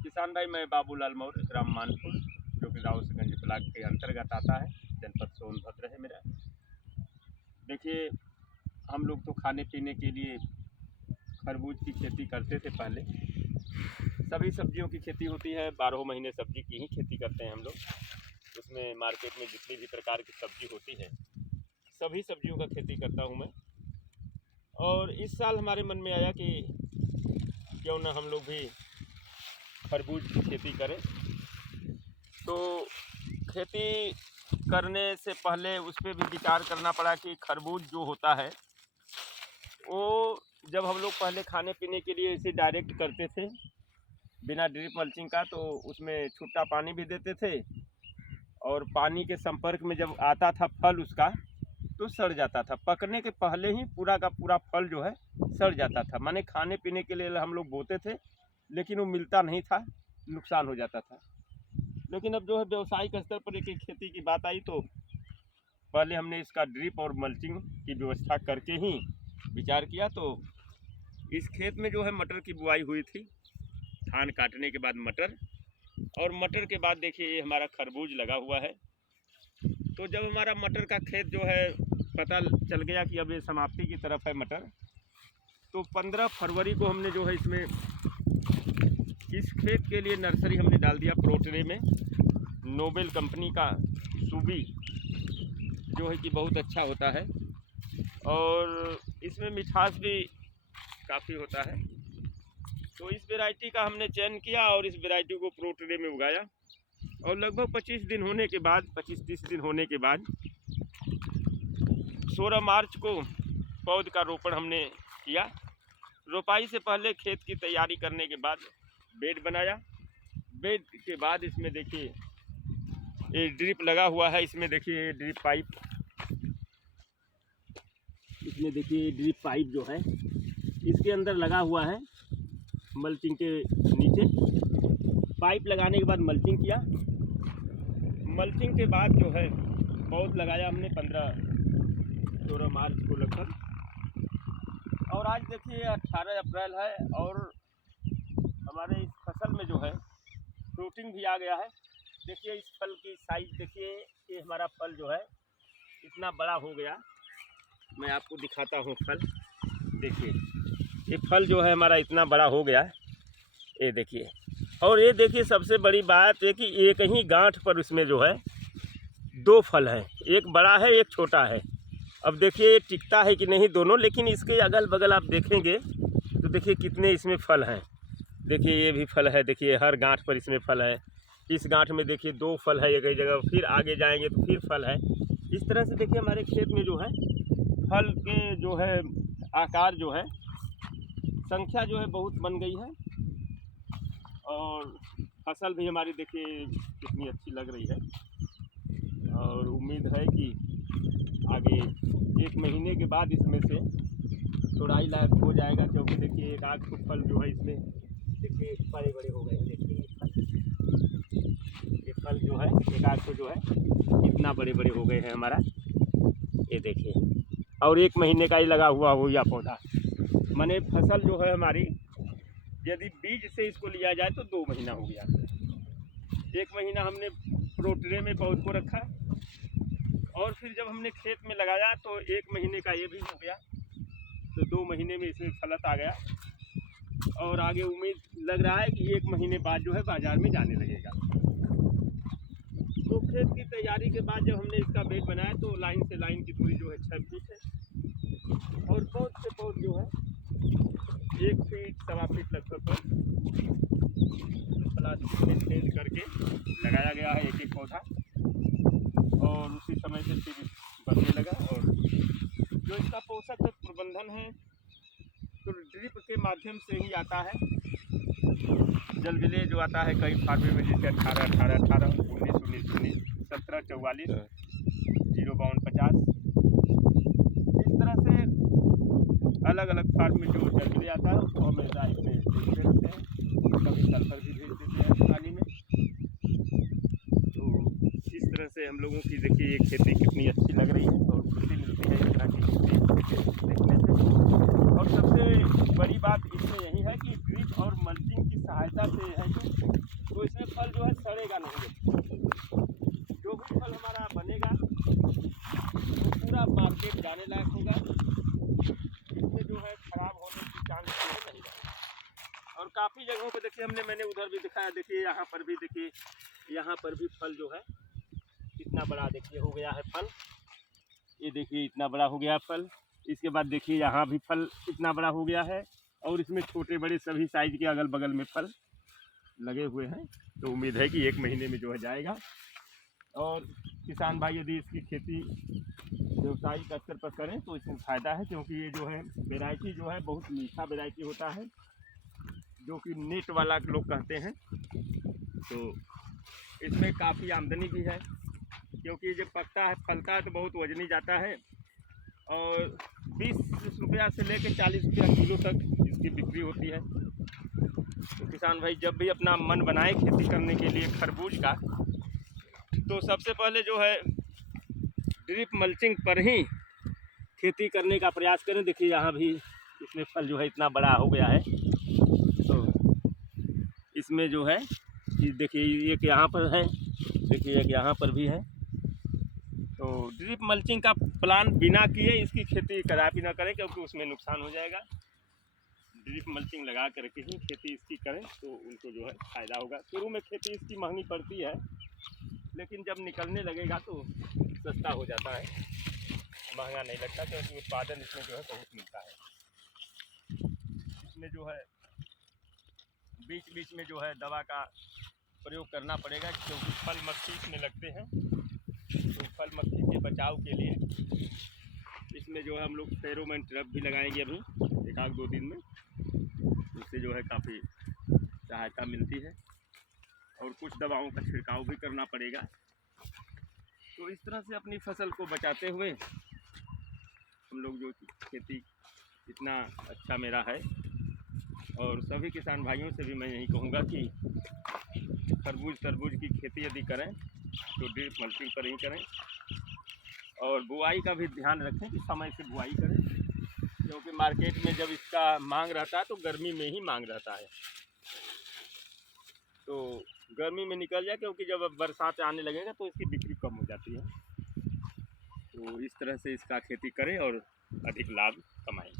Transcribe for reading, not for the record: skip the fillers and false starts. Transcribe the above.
किसान भाई, मैं बाबूलाल मौर्य, ग्राम मानपुर, जो कि रावतगंज ब्लॉक के अंतर्गत आता है, जनपद सोनभद्र है मेरा। देखिए, हम लोग तो खाने पीने के लिए खरबूज की खेती करते थे पहले। सभी सब्जियों की खेती होती है, 12 महीने सब्जी की ही खेती करते हैं हम लोग। उसमें मार्केट में जितनी भी प्रकार की सब्जी होती है, सभी सब्जियों का खेती करता हूँ मैं। और इस साल हमारे मन में आया कि क्यों ना हम लोग भी खरबूज की खेती करें। तो खेती करने से पहले उस पर भी विचार करना पड़ा कि खरबूज जो होता है वो जब हम लोग पहले खाने पीने के लिए इसे डायरेक्ट करते थे बिना ड्रिप मल्चिंग का, तो उसमें छुट्टा पानी भी देते थे और पानी के संपर्क में जब आता था फल उसका तो सड़ जाता था। पकने के पहले ही पूरा का पूरा फल जो है सड़ जाता था। माने खाने पीने के लिए हम लोग बोते थे लेकिन वो मिलता नहीं था, नुकसान हो जाता था। लेकिन अब जो है व्यावसायिक स्तर पर एक खेती की बात आई तो पहले हमने इसका ड्रिप और मल्चिंग की व्यवस्था करके ही विचार किया। तो इस खेत में जो है मटर की बुआई हुई थी, धान काटने के बाद मटर, और मटर के बाद देखिए ये हमारा खरबूज लगा हुआ है। तो जब हमारा मटर का खेत जो है पता चल गया कि अब ये समाप्ति की तरफ है मटर, तो 15 फरवरी को हमने जो है इसमें इस खेत के लिए नर्सरी हमने डाल दिया प्रोट्रे में। नोबेल कंपनी का सूबी जो है कि बहुत अच्छा होता है और इसमें मिठास भी काफ़ी होता है। तो इस वैरायटी का हमने चयन किया और इस वैरायटी को प्रोट्रे में उगाया। और लगभग 25 दिन होने के बाद, 25-30 दिन होने के बाद 16 मार्च को पौध का रोपण हमने किया। रोपाई से पहले खेत की तैयारी करने के बाद बेड बनाया। बेड के बाद इसमें देखिए ये ड्रिप लगा हुआ है। इसमें देखिए ये ड्रिप पाइप, इसमें देखिए ड्रिप पाइप जो है इसके अंदर लगा हुआ है। मल्चिंग के नीचे पाइप लगाने के बाद मल्चिंग किया। मल्चिंग के बाद जो है पौध लगाया हमने 15-16 मार्च को लगभग। और आज देखिए 18 अप्रैल है और हमारे इस फसल में जो है फ्रूटिंग भी आ गया है। देखिए इस फल की साइज देखिए, ये हमारा फल जो है इतना बड़ा हो गया। मैं आपको दिखाता हूँ फल। देखिए ये फल जो है हमारा इतना बड़ा हो गया है, ये देखिए। और ये देखिए सबसे बड़ी बात है कि एक ही गांठ पर उसमें जो है 2 फल हैं, एक बड़ा है एक छोटा है। अब देखिए ये टिकता है कि नहीं दोनों, लेकिन इसके अगल बगल आप देखेंगे तो देखिए कितने इसमें फल हैं। देखिए ये भी फल है, देखिए हर गांठ पर इसमें फल है। इस गांठ में देखिए 2 फल है एक ही जगह, फिर आगे जाएंगे तो फिर फल है। इस तरह से देखिए हमारे खेत में जो है फल के जो है आकार जो है संख्या जो है बहुत बन गई है। और फसल भी हमारी देखिए कितनी अच्छी लग रही है। और उम्मीद है कि आगे 1 महीने के बाद इसमें से तोड़ाई लायक हो जाएगा, क्योंकि देखिए एक आध फल जो है इसमें देखिए बड़े बड़े हो गए हैं। देखिए ये फल जो है एक आध जो है कितना बड़े बड़े हो गए हैं हमारा, ये देखिए। और 1 महीने का ही लगा हुआ हो या पौधा। माने फसल जो है हमारी यदि बीज से इसको लिया जाए तो 2 महीना हो गया। 1 महीना हमने प्रोट्रे में पौध को रखा और फिर जब हमने खेत में लगाया तो 1 महीने का ये भी हो गया। तो 2 महीने में इसमें फलत आ गया और आगे उम्मीद लग रहा है कि 1 महीने बाद जो है बाज़ार में जाने लगेगा। तो खेत की तैयारी के बाद जब हमने इसका बेड बनाया तो लाइन से लाइन की दूरी जो है 6 फीट है और पौध से पौध जो है 1 फीट 1.25 फीट लगभग प्लास्टिक में छेद करके लगाया गया है एक एक पौधा। और उसी समय से फिर बढ़ने लगा। और जो इसका पोषक प्रबंधन है तो ड्रिप के माध्यम से ही आता है। जल विलेय जो आता है कई फार्मे में, जैसे 18-18-18, 19-19-19, 17-44, 0-52-50, इस तरह से अलग अलग फार्म में जो जल विलेय आता है उसको हम डाइट में भेजते रहते हैं। कभी सल्फर भी भेज देते हैं पानी में। तो इस तरह से हम लोगों की देखिए ये खेती कितनी अच्छी लग रही है और खुशी मिलती है इस तरह की खेती देखने से। और सबसे बड़ी बात इसमें यही है कि ड्रिप और मल्चिंग की सहायता से है तो इसमें फल जो है सड़ेगा नहीं। जो भी फल हमारा बनेगा वो पूरा मार्केट जाने लायक होगा। इसमें जो है खराब होने की चांस नहीं रहेगा। और काफ़ी जगहों पर देखिए मैंने उधर भी दिखाया, देखिए यहाँ पर भी देखिए, यहाँ पर भी फल जो है कितना बड़ा देखिए हो गया है फल। ये देखिए इतना बड़ा हो गया फल। इसके बाद देखिए यहाँ भी फल इतना बड़ा हो गया है और इसमें छोटे बड़े सभी साइज के अगल बगल में फल लगे हुए हैं। तो उम्मीद है कि 1 महीने में जो है जाएगा। और किसान भाई यदि इसकी खेती व्यवसायिक स्तर पर करें तो इसमें फ़ायदा है, क्योंकि ये जो है वैरायटी जो है बहुत मीठा वैरायटी होता है, जो कि नेट वाला लोग कहते हैं। तो इसमें काफ़ी आमदनी भी है, क्योंकि जब पकता है फलता है तो बहुत वजनी जाता है और 20 रुपया से लेकर 40 रुपया किलो तक इसकी बिक्री होती है। तो किसान भाई जब भी अपना मन बनाए खेती करने के लिए खरबूज का, तो सबसे पहले जो है ड्रिप मल्चिंग पर ही खेती करने का प्रयास करें। देखिए यहाँ भी इसमें फल जो है इतना बड़ा हो गया है। तो इसमें जो है देखिए एक यहाँ पर है, देखिए एक यहाँ पर भी है। तो ड्रिप मल्चिंग का प्लान बिना किए इसकी खेती कदापि ना करें, क्योंकि उसमें नुकसान हो जाएगा। ड्रिप मल्चिंग लगा करके ही खेती इसकी करें तो उनको जो है फ़ायदा होगा। शुरू में खेती इसकी महंगी पड़ती है, लेकिन जब निकलने लगेगा तो सस्ता हो जाता है, महंगा नहीं लगता, क्योंकि उत्पादन इसमें जो है बहुत मिलता है। इसमें जो है बीच बीच में जो है दवा का प्रयोग करना पड़ेगा, क्योंकि फल मक्खी इसमें लगते हैं। तो फल मक्खी के बचाव के लिए इसमें जो है हम लोग फेरोमोन ट्रैप भी लगाएंगे अभी 1-2 दिन में। उससे जो है काफ़ी सहायता मिलती है और कुछ दवाओं का छिड़काव भी करना पड़ेगा। तो इस तरह से अपनी फसल को बचाते हुए हम लोग जो खेती इतना अच्छा मेरा है। और सभी किसान भाइयों से भी मैं यही कहूँगा कि खरबूज तरबूज की खेती यदि करें तो ड्रिप मल्चिंग पर ही करें, और बुआई का भी ध्यान रखें कि समय से बुआई करें, क्योंकि मार्केट में जब इसका मांग रहता है तो गर्मी में ही मांग रहता है। तो गर्मी में निकल जाए, क्योंकि जब बरसात आने लगेगा तो इसकी बिक्री कम हो जाती है। तो इस तरह से इसका खेती करें और अधिक लाभ कमाएं।